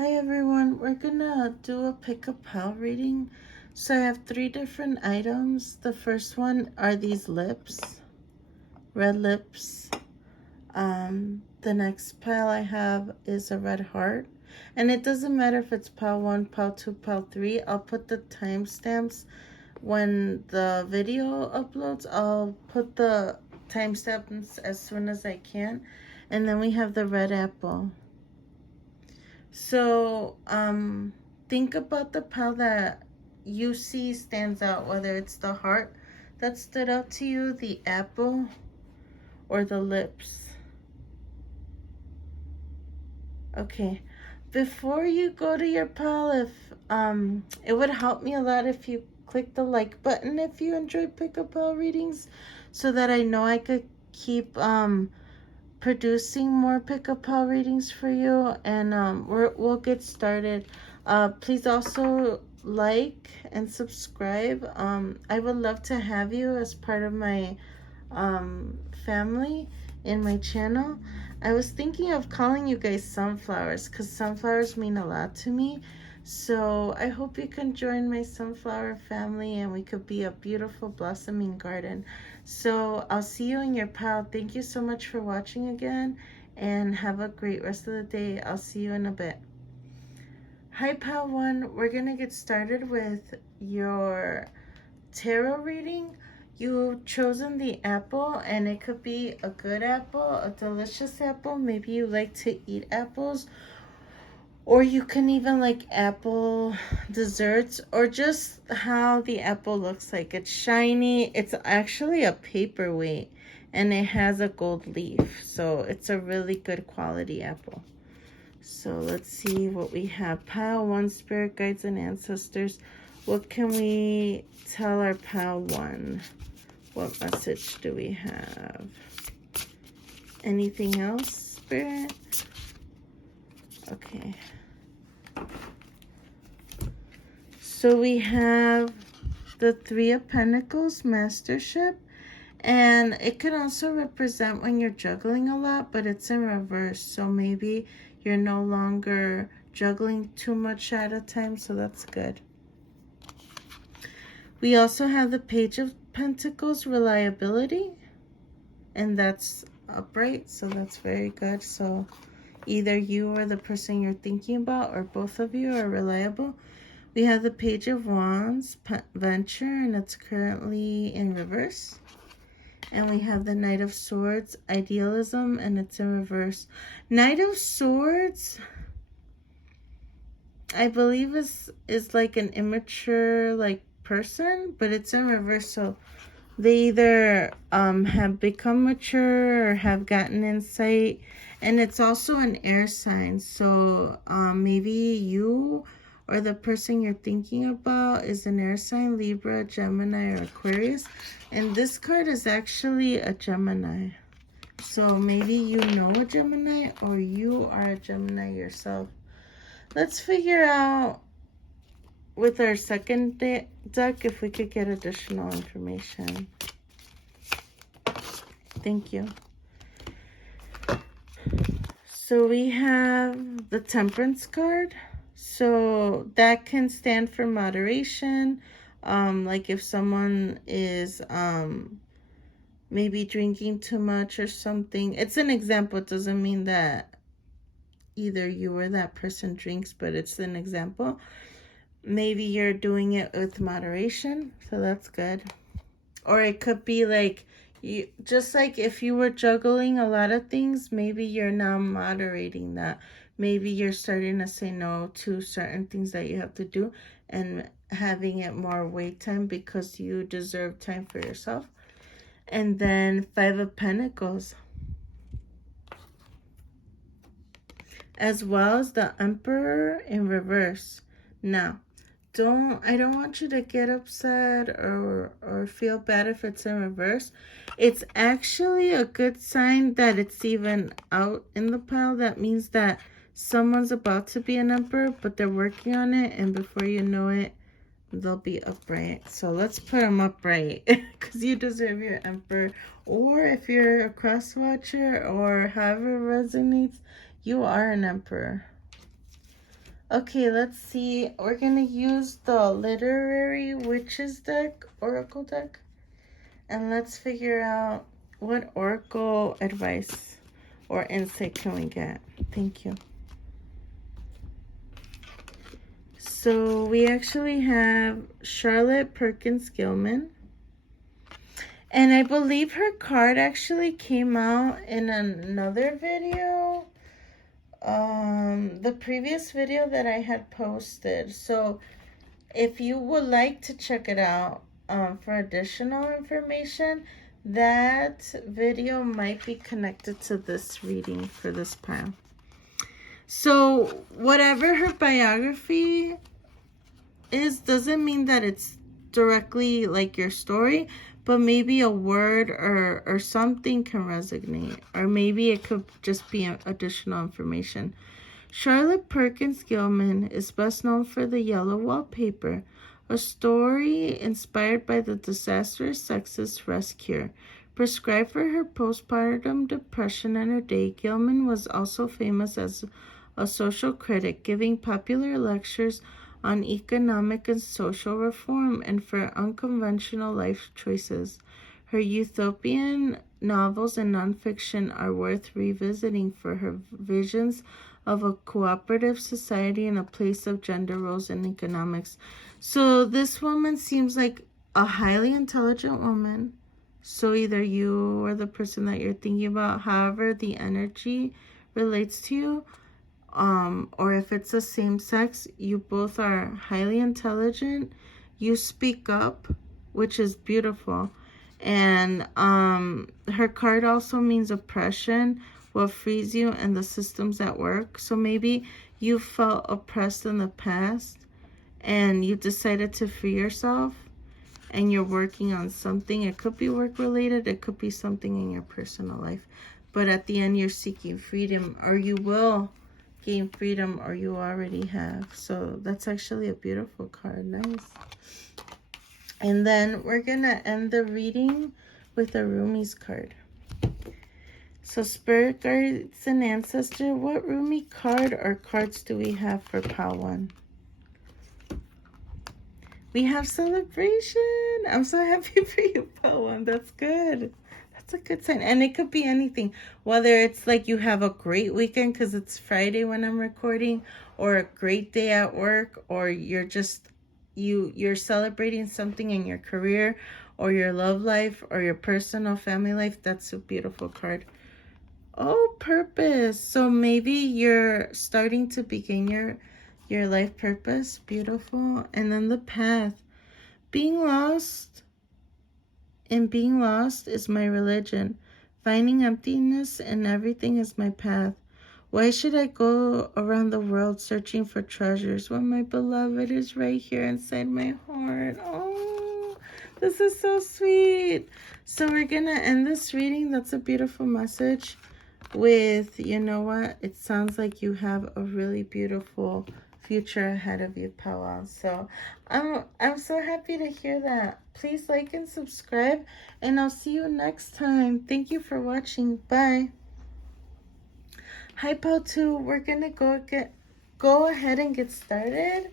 Hi everyone, we're gonna do a pick-up pal reading. So I have 3 different items. The first one are these lips, red lips. The next pile I have is a red heart. And it doesn't matter if it's pile 1, pile 2, pile 3. I'll put the timestamps when the video uploads. I'll put the timestamps as soon as I can. And then we have the red apple. So, think about the pile that you see stands out, whether it's the heart that stood out to you, the apple, or the lips. Okay, before you go to your pile, if it would help me a lot if you click the like button if you enjoy pick-up pile readings, so that I know I could keep producing more pick-up pal readings for you, and we'll get started. Please also like and subscribe. I would love to have you as part of my family in my channel. I was thinking of calling you guys sunflowers because sunflowers mean a lot to me. So I hope you can join my sunflower family and we could be a beautiful blossoming garden. So I'll see you in your pal. Thank you so much for watching again and have a great rest of the day. I'll see you in a bit. Hi pal 1, we're gonna get started with your tarot reading. You've chosen the apple, and it could be a good apple, a delicious apple. Maybe you like to eat apples, or you can even like apple desserts, or just how the apple looks like. It's shiny. It's actually a paperweight, and it has a gold leaf. So it's a really good quality apple. So let's see what we have. Pile 1, spirit guides and ancestors. What can we tell our pile 1? What message do we have? Anything else, Spirit? Okay. So we have the 3 of Pentacles, Mastership. And it could also represent when you're juggling a lot, but it's in reverse. So maybe you're no longer juggling too much at a time, so that's good. We also have the Page of Pentacles, reliability, and that's upright, so that's very good. So either you or the person you're thinking about, or both of you, are reliable. We have the Page of Wands, venture, and it's currently in reverse. And we have the Knight of Swords, idealism, and it's in reverse. Knight of Swords, I believe is like an immature person, but it's in reverse. So they either have become mature or have gotten insight. And it's also an air sign. So maybe you or the person you're thinking about is an air sign, Libra, Gemini, or Aquarius. And this card is actually a Gemini. So maybe you know a Gemini, or you are a Gemini yourself. Let's figure out with our second deck if we could get additional information. Thank you. So we have the Temperance card. So that can stand for moderation. Like if someone is maybe drinking too much or something. It's an example. It doesn't mean that either you or that person drinks, but it's an example. Maybe you're doing it with moderation, so that's good. Or it could be like, you just like if you were juggling a lot of things, maybe you're now moderating that. Maybe you're starting to say no to certain things that you have to do and having it more wait time because you deserve time for yourself. And then 5 of Pentacles, as well as the Emperor in reverse. Now, I don't want you to get upset or feel bad if it's in reverse. It's actually a good sign that it's even out in the pile. That means that someone's about to be an emperor, but they're working on it, and before you know it, they'll be upright. So let's put them upright because you deserve your emperor. Or if you're a cross watcher or however resonates, you are an emperor. Okay, let's see. We're going to use the Literary Witches deck, Oracle deck. And let's figure out what Oracle advice or insight can we get. Thank you. So we actually have Charlotte Perkins Gilman. And I believe her card actually came out in another video. The previous video that I had posted. So if you would like to check it out for additional information, that video might be connected to this reading for this pile. So whatever her biography is doesn't mean that it's directly like your story, but maybe a word or something can resonate, or maybe it could just be additional information. Charlotte Perkins Gilman is best known for The Yellow Wallpaper, a story inspired by the disastrous sexist rest cure. Prescribed for her postpartum depression in her day, Gilman was also famous as a social critic, giving popular lectures on economic and social reform and for unconventional life choices. Her utopian novels and nonfiction are worth revisiting for her visions of a cooperative society and a place of gender roles in economics. So this woman seems like a highly intelligent woman. So either you or the person that you're thinking about, however the energy relates to you, or if it's the same sex, you both are highly intelligent. You speak up, which is beautiful. And her card also means oppression, what frees you, and the systems at work. So maybe you felt oppressed in the past and you decided to free yourself and you're working on something. It could be work related, it could be something in your personal life, but at the end you're seeking freedom, or you will gain freedom, or you already have. So that's actually a beautiful card. Nice. And then we're gonna end the reading with a Rumi's card. So spirit guides and ancestor, what Rumi card or cards do we have for pile 1? We have celebration. I'm so happy for you, pile 1. That's good. That's a good sign. And it could be anything, whether it's like you have a great weekend because it's Friday when I'm recording, or a great day at work, or you're just you're celebrating something in your career or your love life or your personal family life. That's a beautiful card. Oh, purpose. So maybe you're starting to begin your life purpose. Beautiful. And then the path. Being lost is my religion. Finding emptiness in everything is my path. Why should I go around the world searching for treasures when my beloved is right here inside my heart? Oh, this is so sweet. So we're going to end this reading. That's a beautiful message with, you know what? It sounds like you have a really beautiful future ahead of you, Powwow. So I'm so happy to hear that. Please like and subscribe, and I'll see you next time. Thank you for watching. Bye. Hi, Pal 2. We're gonna go ahead and get started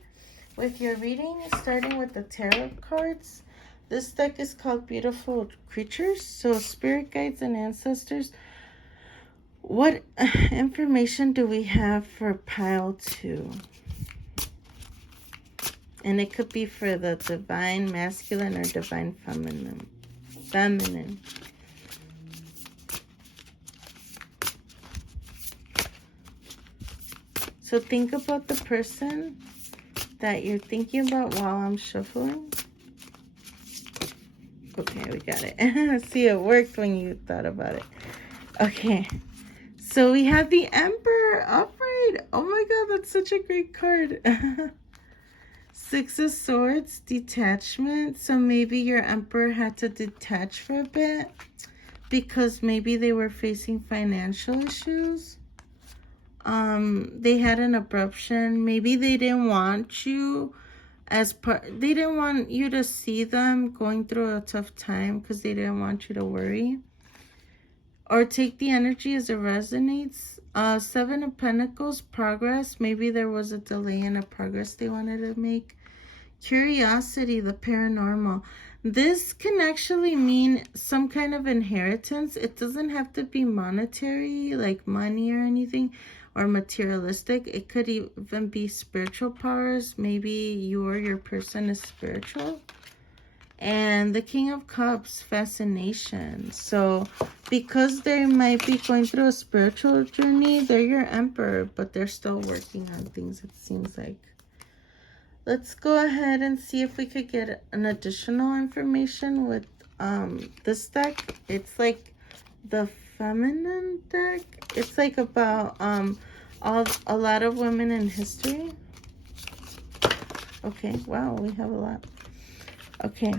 with your reading, starting with the tarot cards. This deck is called Beautiful Creatures. So spirit guides and ancestors, what information do we have for pile 2? And it could be for the divine masculine or divine feminine. So think about the person that you're thinking about while I'm shuffling. Okay, we got it. See, it worked when you thought about it. Okay, so we have the Emperor upright. Oh my God, that's such a great card. 6 of Swords, detachment. So maybe your Emperor had to detach for a bit because maybe they were facing financial issues. They had an abruption. Maybe they didn't want you they didn't want you to see them going through a tough time because they didn't want you to worry. or take the energy as it resonates. Seven of Pentacles, progress. Maybe there was a delay in a progress they wanted to make. Curiosity, the paranormal. This can actually mean some kind of inheritance. It doesn't have to be monetary, like money or anything, or materialistic. It could even be spiritual powers. Maybe you or your person is spiritual. And the King of Cups, fascination. So because they might be going through a spiritual journey, they're your emperor, but they're still working on things, it seems like. Let's go ahead and see if we could get an additional information with this deck. It's like the feminine deck. It's like about a lot of women in history. Okay, wow, we have a lot. Okay,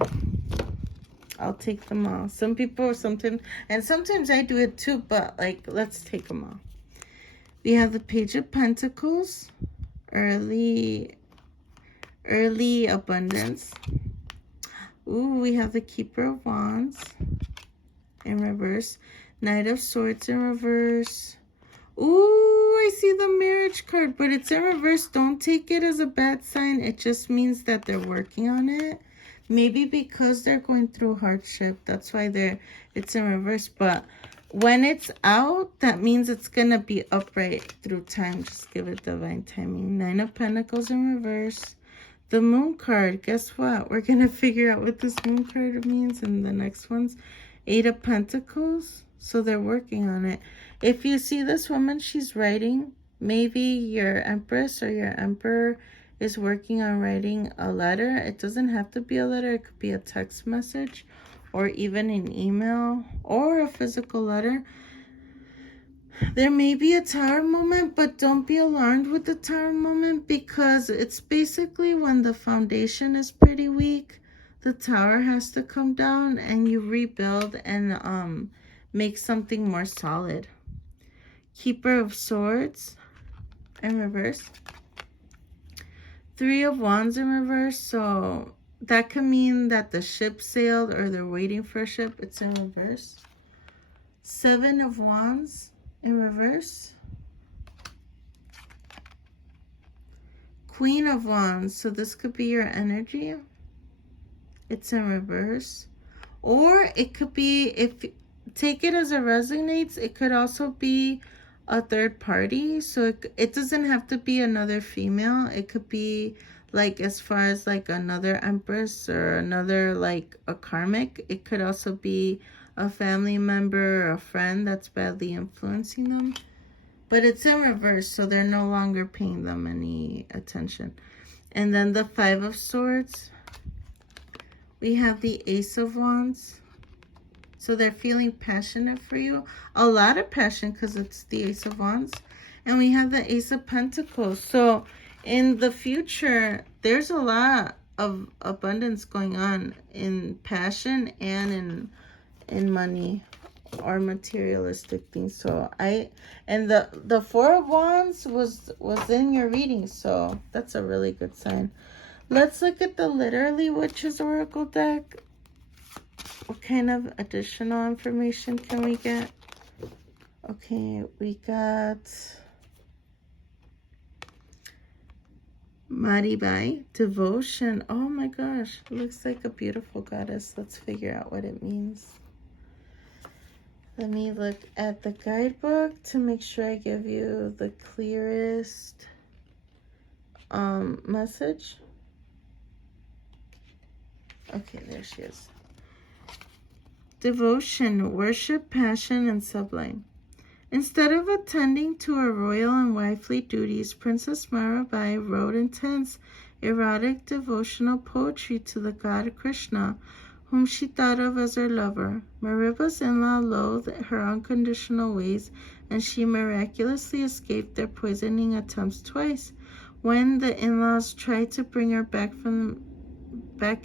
I'll take them all. Some people sometimes, and sometimes I do it too, but like, let's take them all. We have the Page of Pentacles, early abundance. Ooh, we have the Keeper of Wands in reverse. Knight of Swords in reverse. Ooh, I see the marriage card, but it's in reverse. Don't take it as a bad sign. It just means that they're working on it. Maybe because they're going through hardship. That's why it's in reverse. But when it's out, that means it's going to be upright through time. Just give it divine timing. Nine of Pentacles in reverse. The Moon card, guess what? We're going to figure out what this Moon card means in the next ones. Eight of Pentacles. So they're working on it. If you see this woman, she's writing. Maybe your Empress or your Emperor is working on writing a letter. It doesn't have to be a letter. It could be a text message or even an email or a physical letter. There may be a Tower moment, but don't be alarmed with the Tower moment because it's basically when the foundation is pretty weak, the Tower has to come down and you rebuild and make something more solid. Keeper of Swords in reverse. Three of Wands in reverse. So that could mean that the ship sailed or they're waiting for a ship. It's in reverse. Seven of Wands in reverse. Queen of Wands. So this could be your energy. It's in reverse. Or it could be, if take it as it resonates, it could also be a third party. So it doesn't have to be another female. It could be like as far as like another Empress or another like a karmic. It could also be a family member or a friend that's badly influencing them. But it's in reverse, so they're no longer paying them any attention. And then the Five of Swords. We have the Ace of Wands. So they're feeling passionate for you. A lot of passion because it's the Ace of Wands. And we have the Ace of Pentacles. So in the future, there's a lot of abundance going on in passion and in money or materialistic things. So and the Four of Wands was in your reading. So that's a really good sign. Let's look at the Literally Witches Oracle deck. What kind of additional information can we get? Okay, we got Maribai, devotion. Oh my gosh, looks like a beautiful goddess. Let's figure out what it means. Let me look at the guidebook to make sure I give you the clearest message. Okay, there she is. Devotion, worship, passion, and sublime. Instead of attending to her royal and wifely duties, Princess Mirabai wrote intense, erotic devotional poetry to the god Krishna, whom she thought of as her lover. Mariba's in-law loathed her unconditional ways, and she miraculously escaped their poisoning attempts twice. When the in-laws tried to bring her back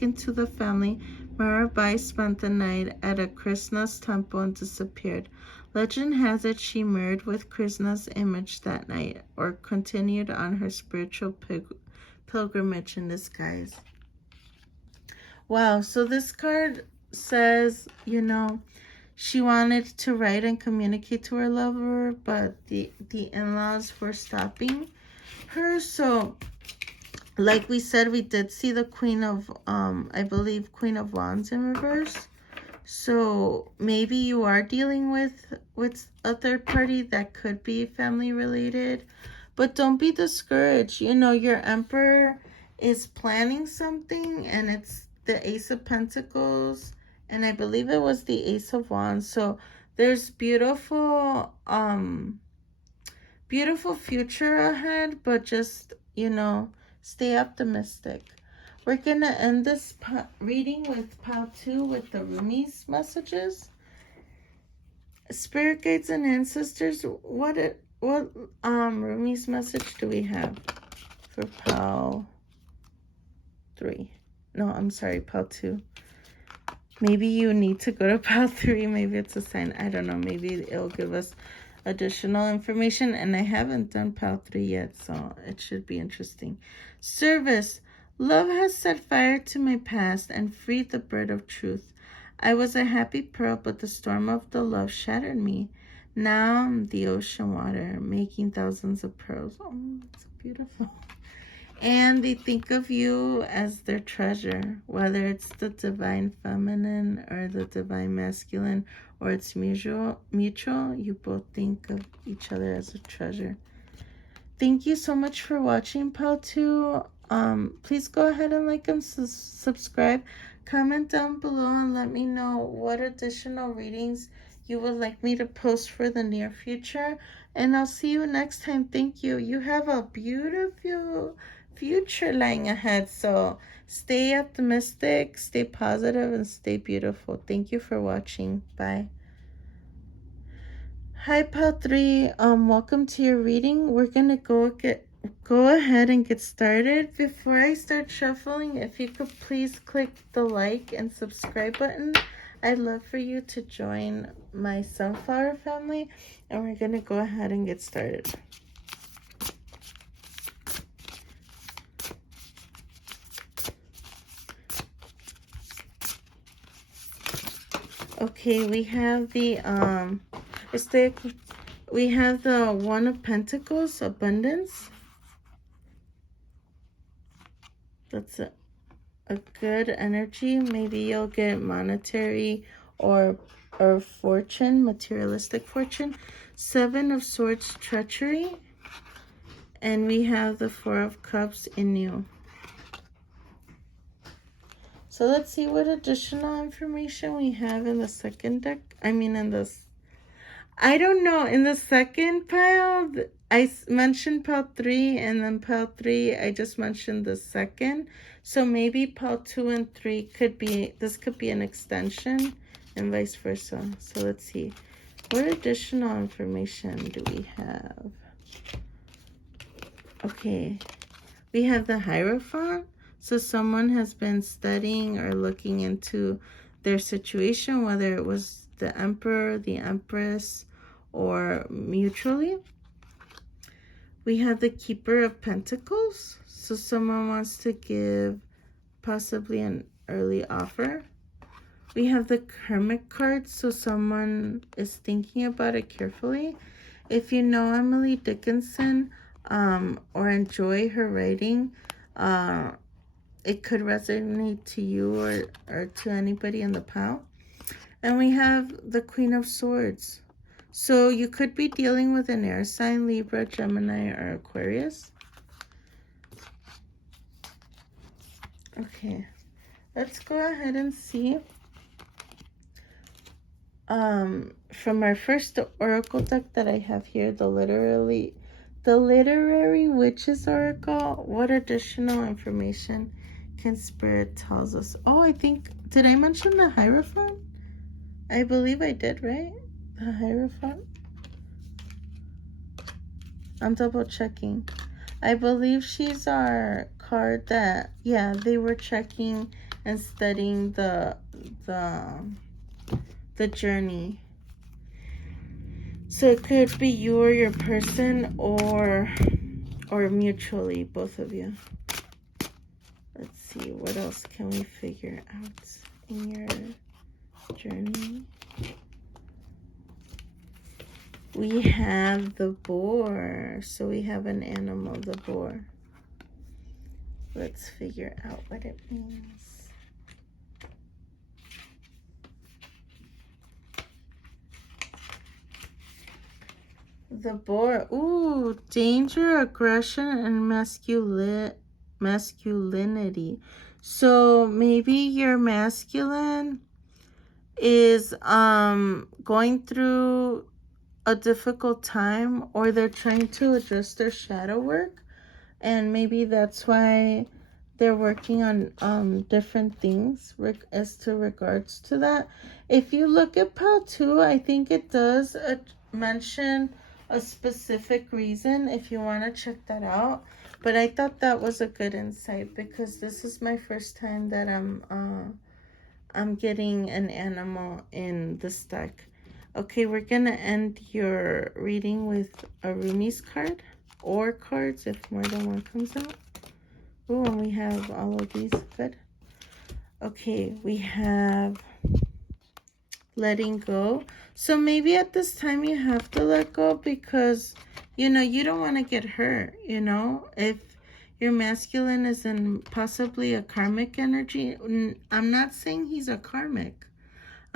into the family, Mirabai spent the night at a Krishna's temple and disappeared. Legend has it she married with Krishna's image that night, or continued on her spiritual pilgrimage in disguise. Wow, so this card says, She wanted to write and communicate to her lover, but the in-laws were stopping her. So, like we said, we did see the Queen of, I believe, Queen of Wands in reverse. So maybe you are dealing with a third party that could be family related, but don't be discouraged. You know, your Emperor is planning something, and it's the Ace of Pentacles, and I believe it was the Ace of Wands. So there's beautiful future ahead, but just, you know, stay optimistic. We're gonna end this reading with pile 2 with the Rumi's messages. Spirit guides and ancestors, what Rumi's message do we have for pile 3? No, I'm sorry, pile 2. Maybe you need to go to pile 3. Maybe it's a sign. I don't know. Maybe it'll give us additional information, and I haven't done pile 3 yet, so it should be interesting. Service. Love has set fire to my past and freed the bird of truth. I was a happy pearl, but the storm of the love shattered me. Now I'm the ocean water, making thousands of pearls. Oh, that's beautiful. And they think of you as their treasure, whether it's the divine feminine or the divine masculine, or it's mutual, you both think of each other as a treasure. Thank you so much for watching, pile 2. Please go ahead and like and subscribe. Comment down below and let me know what additional readings you would like me to post for the near future. And I'll see you next time. Thank you. You have a beautiful future lying ahead. So stay optimistic, stay positive, and stay beautiful. Thank you for watching. Bye. Hi, pile 3. Welcome to your reading. We're gonna go ahead and get started. Before I start shuffling, if you could please click the like and subscribe button. I'd love for you to join my sunflower family, and we're gonna go ahead and get started. Okay, we have the we have the One of Pentacles, abundance. That's a good energy. Maybe you'll get monetary or fortune, materialistic fortune. 7 of Swords, treachery. And we have the 4 of Cups, in you. So let's see what additional information we have in the second deck. In the second pile, I mentioned pile 3, and then pile 3, I just mentioned the second. So maybe pile 2 and 3 could be an extension, and vice versa. So let's see. What additional information do we have? Okay. We have the Hierophant. So someone has been studying or looking into their situation, whether it was the Emperor, the Empress, or mutually. We have the Keeper of Pentacles. So someone wants to give possibly an early offer. We have the Hermit card. So someone is thinking about it carefully. If you know Emily Dickinson or enjoy her writing, it could resonate to you or to anybody in the pile. And we have the Queen of Swords. So you could be dealing with an air sign, Libra, Gemini, or Aquarius. Okay, let's go ahead and see. From our first oracle deck that I have here, the Literary Witches Oracle, what additional information can Spirit tells us? Oh, did I mention the Hierophant? I believe I did, right? The Hierophant. I'm double checking. I believe she's our card that, yeah, they were checking and studying the journey. So it could be you or your person, or mutually, both of you. Let's see, what else can we figure out in your journey? We have the boar. So we have an animal, the boar. Let's figure out what it means. The boar. Ooh, danger, aggression, and masculinity. So maybe your masculine is going through a difficult time, or they're trying to address their shadow work, and maybe that's why they're working on different things as to regards to that. If you look at Pal 2, I think it does mention a specific reason if you want to check that out. But I thought that was a good insight because this is my first time that I'm getting an animal in this deck. Okay, we're gonna end your reading with a Rumi's card or cards if more than one comes out. Oh, and we have all of these. Good. Okay, we have letting go. So maybe at this time you have to let go because, you know, you don't want to get hurt, you know? If your masculine is in possibly a karmic energy, I'm not saying he's a karmic.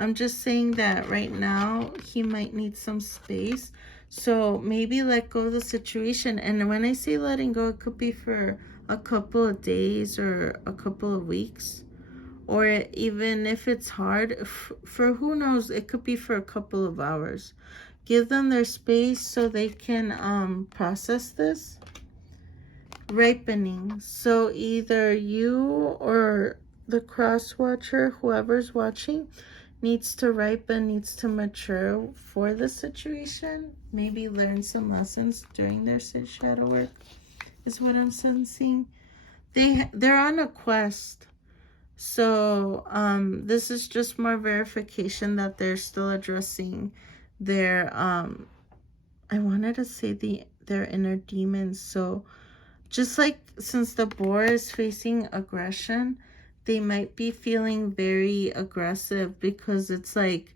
I'm just saying that right now he might need some space. So maybe let go of the situation. And when I say letting go, it could be for a couple of days or a couple of weeks. Or even if it's hard, for who knows, it could be for a couple of hours. Give them their space so they can process this. Ripening. So either you or the cross watcher, whoever's watching, needs to ripen, needs to mature for the situation. Maybe learn some lessons during their shadow work is what I'm sensing. They're on a quest. So this is just more verification that they're still addressing their I wanted to say their inner demons. So just like since the boar is facing aggression, they might be feeling very aggressive because it's like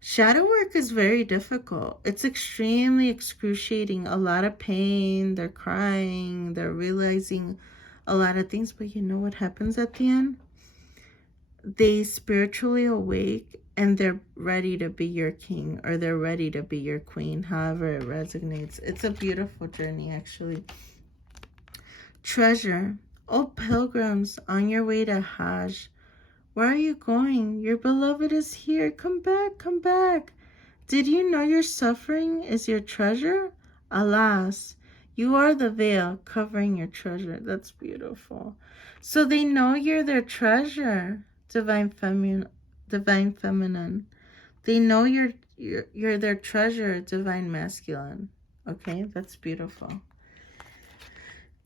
shadow work is very difficult. It's extremely excruciating. A lot of pain. They're crying. They're realizing a lot of things. But you know what happens at the end? They spiritually awake and they're ready to be your king or they're ready to be your queen. However it resonates. It's a beautiful journey, actually. Treasure. Oh, pilgrims on your way to Hajj. Where are you going? Your beloved is here. Come back, come back. Did you know your suffering is your treasure? Alas, you are the veil covering your treasure. That's beautiful. So they know you're their treasure, divine feminine. They know you're their treasure, divine masculine. Okay, that's beautiful.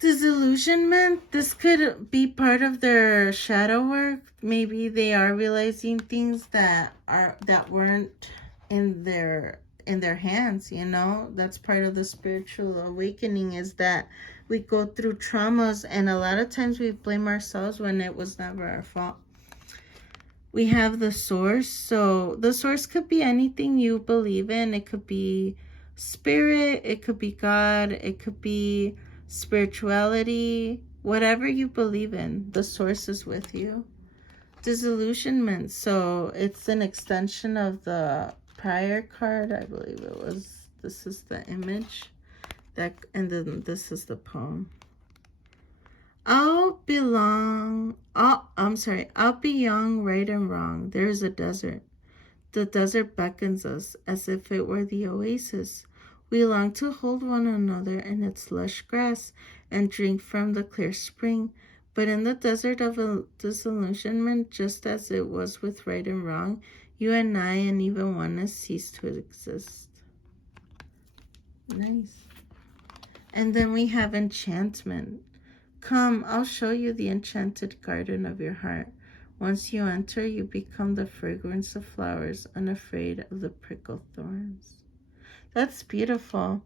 Disillusionment. This could be part of their shadow work. Maybe they are realizing things that weren't in their hands, you know. That's part of the spiritual awakening, is that we go through traumas and a lot of times we blame ourselves when it was never our fault. We have the source. So the source could be anything you believe in. It could be spirit, it could be God, it could be spirituality, whatever you believe in, the source is with you. Disillusionment. So it's an extension of the prior card. I believe it was, this is the image that, and then this is the poem. I'll be young, right and wrong. There's a desert. The desert beckons us as if it were the oasis. We long to hold one another in its lush grass and drink from the clear spring. But in the desert of disillusionment, just as it was with right and wrong, you and I and even oneness cease to exist. Nice. And then we have enchantment. Come, I'll show you the enchanted garden of your heart. Once you enter, you become the fragrance of flowers, unafraid of the prickled thorns. That's beautiful.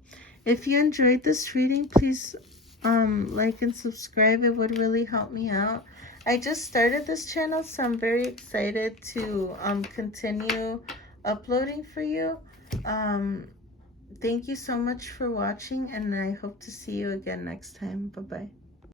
If you enjoyed this reading, please like and subscribe. It would really help me out. I just started this channel, so I'm very excited to continue uploading for you. Thank you so much for watching, and I hope to see you again next time. Bye-bye.